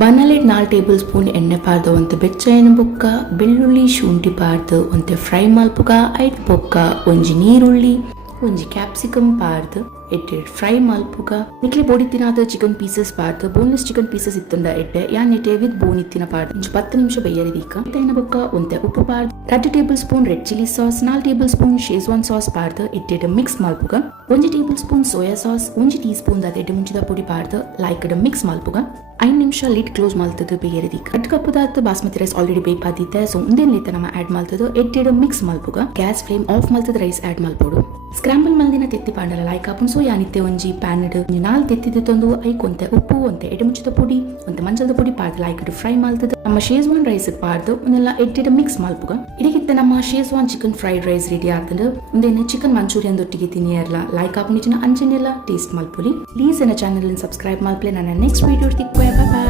ಬಾಣಲೆ 4 table spoon ಎಣ್ಣೆ ಪಾರ್ದು ಒಂತೆ ಬೆಚ್ಚಯ್ಯನ ಬೊಕ್ಕ ಬೆಳ್ಳುಳ್ಳಿ ಶುಂಠಿ ಪಾರ್ದು ಒಂತೆ ಫ್ರೈ ಮಲ್ಪುಗ ಐಟ್ ಬೊಕ್ಕ ಒಂಜಿ ನೀರುಳ್ಳಿ ಒಂಜಿ ಕ್ಯಾಪ್ಸಿಕಮ್ ಪಾರ್ದು ಎಡ್ಡೆ ಫ್ರೈ ಮಲ್ಪುಗ ನಿಕ್ಲೆ body ತಿನ್ನಾದ chicken pieces ಪಾರ್ದು boneless chicken pieces ಇತ್ತಂಡ ಎಡ್ಡೆ ಯಾನ್ ನೆಟೆ ವಿತ್ ಬೋನ್ ಇತ್ತಿನ ಪಾರ್ದು ಇಂಚು 10 ನಿಮಿಷ ಬೇಯರಿದೀಕ ತೈನ ಬೊಕ್ಕ ಒಂತೆ ಉಪ್ಪು ಪಾರ್ದು 2 tablespoon red chilli sauce 4 tablespoon schezwan sauce ಪಾರ್ದು ಎಡ್ಡೆ ಮಿಕ್ಸ್ ಮಲ್ಪುಗ 1 tablespoon soya sauce 1 teaspoon ದ ಎಡ್ಡೆ ಮುಂಚಿದ ಪುಡಿ ಪಾರ್ದು ಲೈಕ್ ಮಿಕ್ಸ್ ಮಲ್ಪುಗ 5 ನಿಮಿಷ ಲಿಡ್ ಕ್ಲೋಸ್ ಮಲ್ತದು ಬೇಯರಿದೀಕ 2 ಕಪ್ ದಾತ್ ಬಾಸ್ಮತಿ ರೈಸ್ ಆಲ್ರೆಡಿ ಬೇಕ್ ಪಾದಿದ್ದೆ ಸೊ ಉಂದೆನ್ ಲೇತ ನಮ್ಮ ಆಡ್ ಮಲ್ತದು ಎಡ್ಡೆ ಮಿಕ್ಸ್ ಮಲ್ಪುಗ ಗ್ಯಾಸ್ ಫ್ಲೇಮ್ ಆಫ್ ಮಲ್ತದ ರೈಸ್ ಆಡ್ ಮಲ್ಪೋಡು ಸ್ಕ್ರಾಂಬಲ್ ಮಲ್ದಿನ ತೆತ್ತಿ ಪಾಂಡಲ ಲೈಕ್ ಆಪುನ್ ಸೊ ಯಾನಿತ್ತೆ ಒಂಜಿ ಪ್ಯಾನ್ ಇಡು 4 ತೆತ್ತಿದ ತಂದು ಐಕ್ ಒಂತೆ ಉಪ್ಪು ಒಂತೆ ಎಡೆ ಮುಚ್ಚದ ಪುಡಿ ಒಂತೆ ಮಂಚದ ಪುಡಿ ಪಾರ್ದು ಲೈಕ್ ಇಡು ಫ್ರೈ ಮಲ್ತದ ನಮ್ಮ ಶೇಜ್ವಾನ್ ರೈಸ್ ಪಾರ್ದು ಒಂದೆಲ್ಲ ಎಡ್ಡೆ ಮಿಕ್ಸ್ ಮಲ್ಪುಗ ಇದಕ್ಕಿತ್ತ ನಮ್ಮ schezwan chicken fried rice ready ಆಗ್ತದೆ ಒಂದೇನು ಚಿಕನ್ ಮಂಚೂರಿಯನ್ ದೊಟ್ಟಿಗೆ ತಿನ್ನಿಯರ್ಲ ಲೈಕ್ ಆಪುನ್ ಇಚ್ಚಿನ ಅಂಚನೆಲ್ಲ ಟೇಸ್ಟ್ ಮಲ್ಪುಲಿ ಪ್ಲೀಸ್ ನನ್ನ ಚಾನೆಲ್ ಸಬ್ಸ್ಕ್ರೈಬ್ ಮಲ್ಪಲೆ ನನ್ನ ನೆಕ್ಸ್ಟ್ ವಿಡಿಯೋ ತಿಕ್ಕೋಯ. ಬಾಯ್ ಬಾಯ್.